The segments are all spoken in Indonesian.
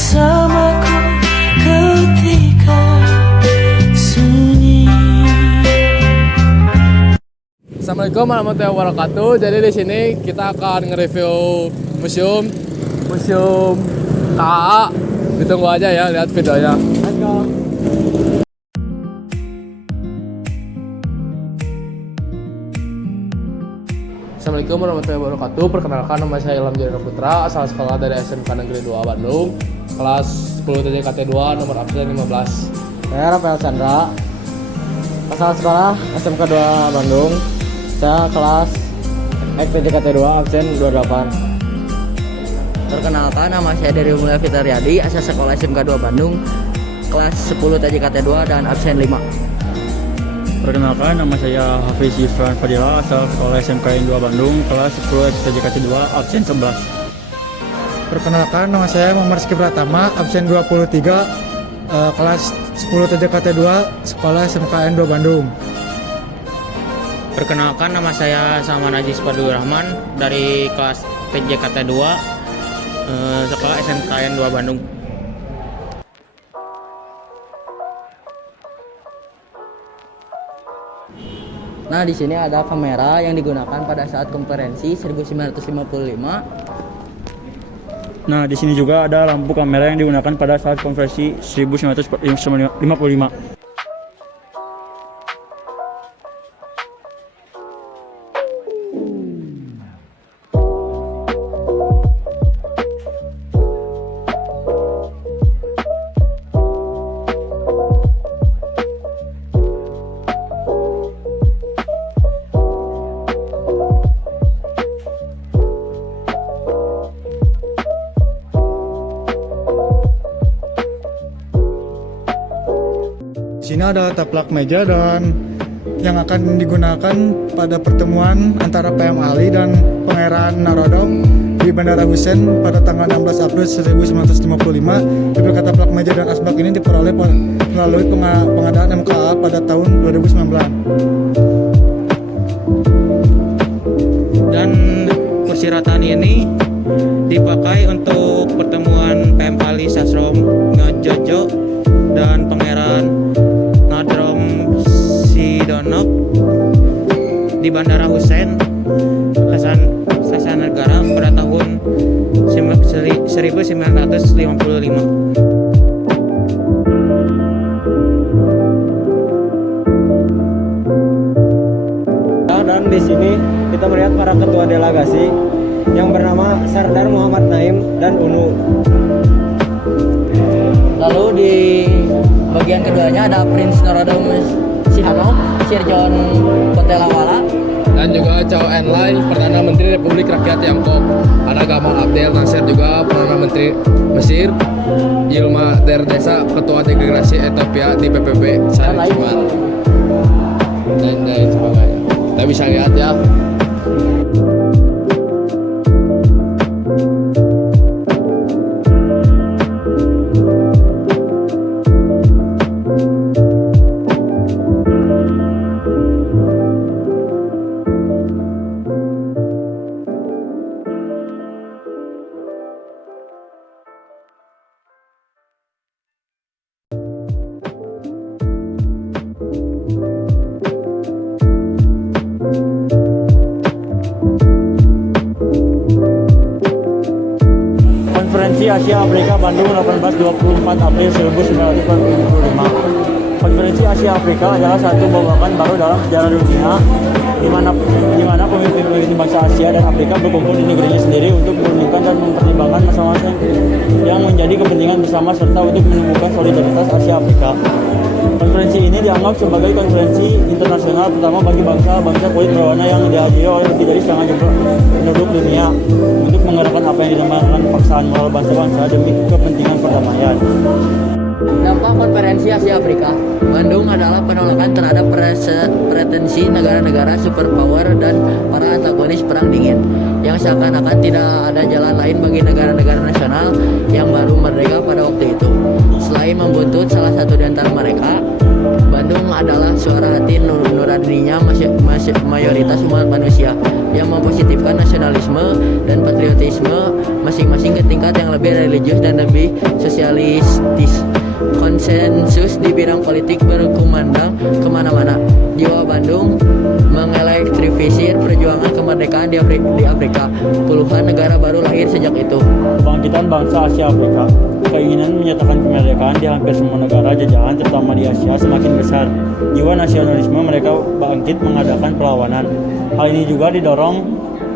bersamaku ketika sunyi. Assalamualaikum warahmatullahi wabarakatuh. Jadi di sini kita akan nge-review museum KA. Ditunggu aja ya, lihat videonya. Let's go. Assalamualaikum warahmatullahi wabarakatuh. Perkenalkan, nama saya Ilham Jaya Putra, asal sekolah dari SMK Negeri 2 Bandung, kelas 10 TJKT 2, nomor absen 15. Saya Rafael Chandra, asal sekolah SMK 2 Bandung. Saya kelas TJKT 2, absen 28. Perkenalkan, nama saya Dari Mulya Fitariadi, asal sekolah SMK 2 Bandung, kelas 10 TJKT 2 dan absen 5. Perkenalkan, nama saya Hafiz Yusran Fadila, asal sekolah SMK 2 Bandung, kelas 10 TJKT 2, absen 11. Perkenalkan, nama saya Muhammad Rizky Pratama, absen 23, kelas 10 TJKT 2, sekolah SMKN 2 Bandung. Perkenalkan, nama saya Salman Aziz Padul Rahman dari kelas TJKT 2, sekolah SMKN 2 Bandung. Nah, di sini ada kamera yang digunakan pada saat konferensi 1955. Nah, di sini juga ada lampu kamera yang digunakan pada saat konferensi 1955. Di sini ada taplak meja dan yang akan digunakan pada pertemuan antara PM Ali dan Pangeran Narodom di Bandara Hussein pada tanggal 16 April 1955. Replika taplak meja dan asbak ini diperoleh melalui pengadaan MKA pada tahun 2019. Dan kursi ratani ini dipakai untuk pertemuan PM Ali Sastrom Ngejojo dan Pangeran Nadrom Sidonok di Bandara Hussein Sasanegara pada tahun 1955. Dan di sini kita melihat para ketua delegasi yang bernama Sardar Muhammad Naim dan UNU. Lalu di bagian keduanya ada Prince Norodom Sihanouk, Sir John Kotelawala, Dan juga Chow Enlai, Perdana Menteri Republik Rakyat Tiongkok. Ada Gamal Abdel Nasser juga, Perdana Menteri Mesir. Yilma Derdesa, Ketua Delegasi Ethiopia di PBB Syarif Siman. Dan lain sebagainya. Kita bisa lihat ya. Konferensi Asia Afrika Bandung 18-24 April 1975. Konferensi Asia Afrika adalah satu baubakan baru dalam sejarah dunia di mana pemimpin-pemimpin bangsa Asia dan Afrika berkumpul di negerinya sendiri untuk menunjukkan dan mempertimbangkan masalah-masalah yang menjadi kepentingan bersama serta untuk menumbuhkan solidaritas Asia Afrika. Konferensi ini dianggap sebagai konferensi internasional pertama bagi bangsa-bangsa kulit berwarna yang dihadiri oleh lebih dari setengah jumlah penduduk dunia untuk menggerakkan apa yang dinamakan paksaan moral bangsa-bangsa demi kepentingan perdamaian. Dampak konferensi Asia Afrika. Bandung adalah penolakan terhadap pretensi negara-negara superpower dan para antagonis perang dingin yang seakan-akan tidak ada jalan lain bagi negara-negara nasional yang baru merdeka pada waktu itu selain membuntut salah satu di antara mereka. Bandung adalah suara hati nuraninya mayoritas umat manusia yang mempositifkan nasionalisme dan patriotisme masing-masing ke tingkat yang lebih religius dan lebih sosialistis. Konsensus di bidang politik berkumandang kemana-mana. Jiwa Bandung mengelektrifisir perjuangan kemerdekaan di Afrika. Puluhan negara baru lahir sejak itu. Kebangkitan bangsa Asia Afrika. Keinginan menyatakan kemerdekaan di hampir semua negara jajahan terutama di Asia semakin besar. Jiwa nasionalisme mereka bangkit mengadakan perlawanan. Hal ini juga didorong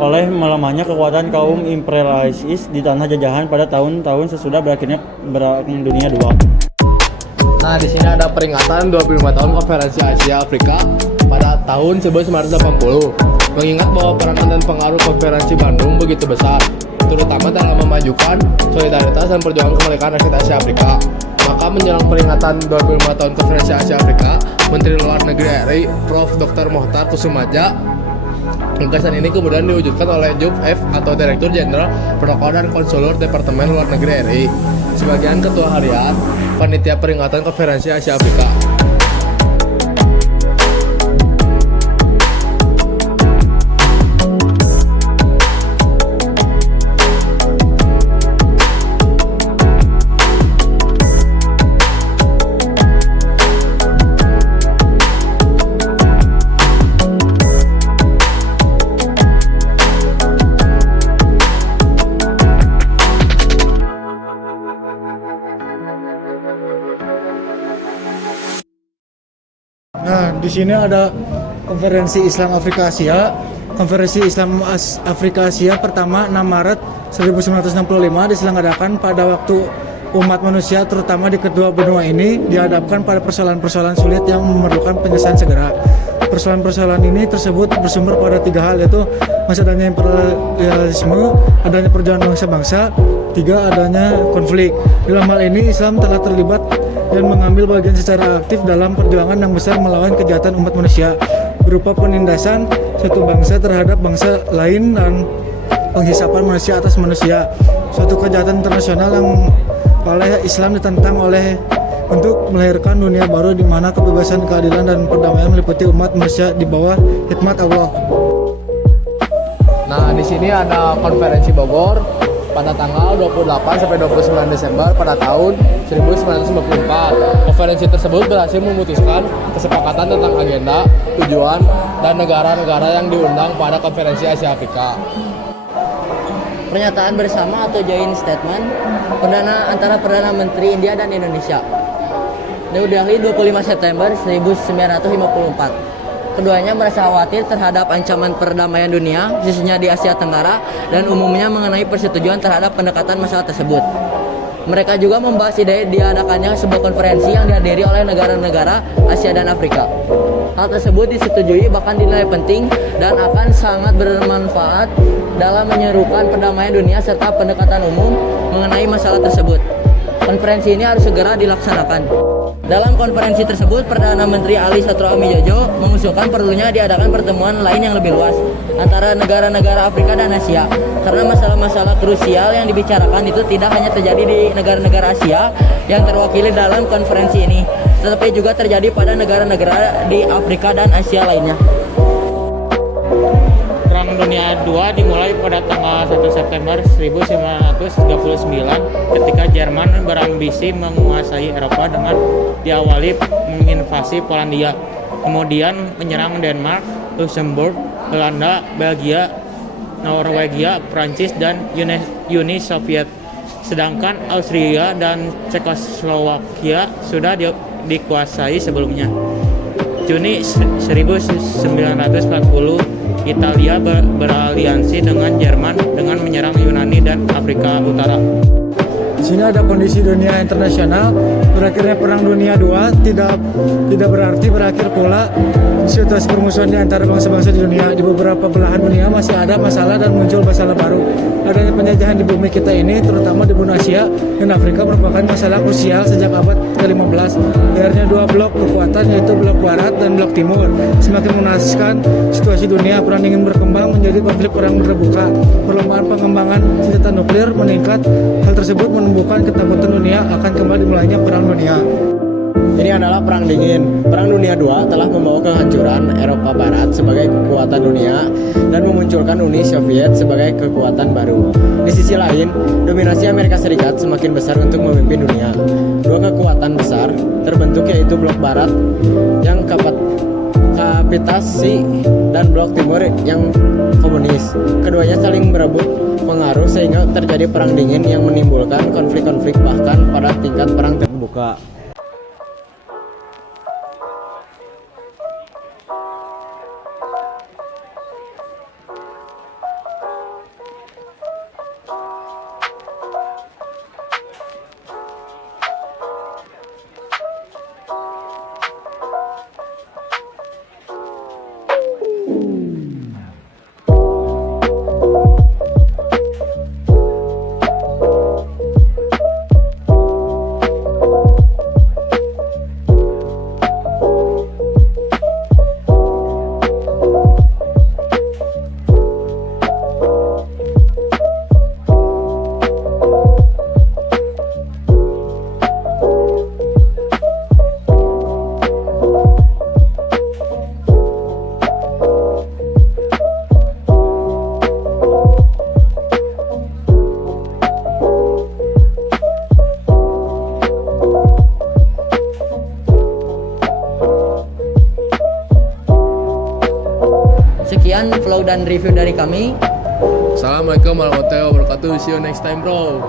oleh melemahnya kekuatan kaum imperialis di tanah jajahan pada tahun-tahun sesudah berakhirnya Perang Dunia II. Nah, di sini ada peringatan 25 tahun Konferensi Asia Afrika pada tahun 1980. Mengingat bahwa peranan dan pengaruh Konferensi Bandung begitu besar, terutama dalam memajukan solidaritas dan perjuangan kemerdekaan rakyat Asia Afrika. Maka menjelang peringatan 25 tahun Konferensi Asia Afrika, Menteri Luar Negeri RI Prof. Dr. Mohtar Kusumaja, gagasan ini kemudian diwujudkan oleh Jup F atau Direktur Jenderal Protokol dan Konselor Departemen Luar Negeri RI, sebagian Ketua Harian Panitia Peringatan Konferensi Asia Afrika. Nah, di sini ada Konferensi Islam Afrika Asia. Konferensi Islam Afrika Asia pertama 6 Maret 1965 diselenggarakan pada waktu umat manusia terutama di kedua benua ini dihadapkan pada persoalan-persoalan sulit yang memerlukan penyelesaian segera. Persoalan-persoalan ini tersebut bersumber pada 3 hal, yaitu masih adanya imperialisme, adanya perjuangan bangsa-bangsa, 3 adanya konflik. Dalam hal ini Islam telah terlibat dan mengambil bagian secara aktif dalam perjuangan yang besar melawan kejahatan umat manusia berupa penindasan suatu bangsa terhadap bangsa lain dan penghisapan manusia atas manusia. Suatu kejahatan internasional yang oleh Islam ditentang oleh untuk melahirkan dunia baru di mana kebebasan, keadilan dan perdamaian meliputi umat manusia di bawah hikmat Allah. Nah, di sini ada Konferensi Bogor pada tanggal 28 sampai 29 Desember pada tahun 1994. Konferensi tersebut berhasil memutuskan kesepakatan tentang agenda, tujuan, dan negara-negara yang diundang pada Konferensi Asia Afrika. Pernyataan bersama atau joint statement antara Perdana Menteri India dan Indonesia. New Delhi 25 September 1954. Keduanya merasa khawatir terhadap ancaman perdamaian dunia, khususnya di Asia Tenggara, dan umumnya mengenai persetujuan terhadap pendekatan masalah tersebut. Mereka juga membahas ide diadakannya sebuah konferensi yang dihadiri oleh negara-negara Asia dan Afrika. Hal tersebut disetujui bahkan dinilai penting dan akan sangat bermanfaat dalam menyerukan perdamaian dunia serta pendekatan umum mengenai masalah tersebut. Konferensi ini harus segera dilaksanakan. Dalam konferensi tersebut, Perdana Menteri Ali Satroami Jojo mengusulkan perlunya diadakan pertemuan lain yang lebih luas antara negara-negara Afrika dan Asia, karena masalah-masalah krusial yang dibicarakan itu tidak hanya terjadi di negara-negara Asia yang terwakili dalam konferensi ini, tetapi juga terjadi pada negara-negara di Afrika dan Asia lainnya. Perang Dunia II dimulai pada tanggal 1 September 1939 ketika Jerman berambisi menguasai Eropa dengan diawali menginvasi Polandia, kemudian menyerang Denmark, Luxembourg, Belanda, Belgia, Norwegia, Prancis, dan Uni Soviet. Sedangkan Austria dan Cekoslowakia sudah dikuasai sebelumnya. Juni 1940 Italia beraliansi dengan Jerman dengan menyerang Yunani dan Afrika Utara. Di sini ada kondisi dunia internasional. Berakhirnya Perang Dunia II tidak berarti berakhir pula situasi permusuhan di antara bangsa-bangsa di dunia. Di beberapa belahan dunia masih ada masalah dan muncul masalah baru. Adanya penjajahan di bumi kita ini, terutama di benua Asia dan Afrika, merupakan masalah krusial sejak abad ke-15. Akhirnya 2 blok kekuatan, yaitu blok barat dan blok timur, semakin mengenaskan situasi dunia. Perang dingin berkembang menjadi konflik perang terbuka. Perlombaan pengembangan senjata nuklir meningkat. Hal tersebut menumbuhkan ketakutan dunia akan kembali dimulainya Perang Dunia. Ini adalah Perang Dingin. Perang Dunia II telah membawa kehancuran Eropa Barat sebagai kekuatan dunia dan memunculkan Uni Soviet sebagai kekuatan baru. Di sisi lain, dominasi Amerika Serikat semakin besar untuk memimpin dunia. Dua kekuatan besar terbentuk, yaitu Blok Barat yang kapitasi dan Blok Timur yang komunis. Keduanya saling berebut pengaruh sehingga terjadi Perang Dingin yang menimbulkan konflik-konflik bahkan pada tingkat perang terbuka. Sekian vlog dan review dari kami. Assalamualaikum warahmatullahi wabarakatuh. See you next time, bro.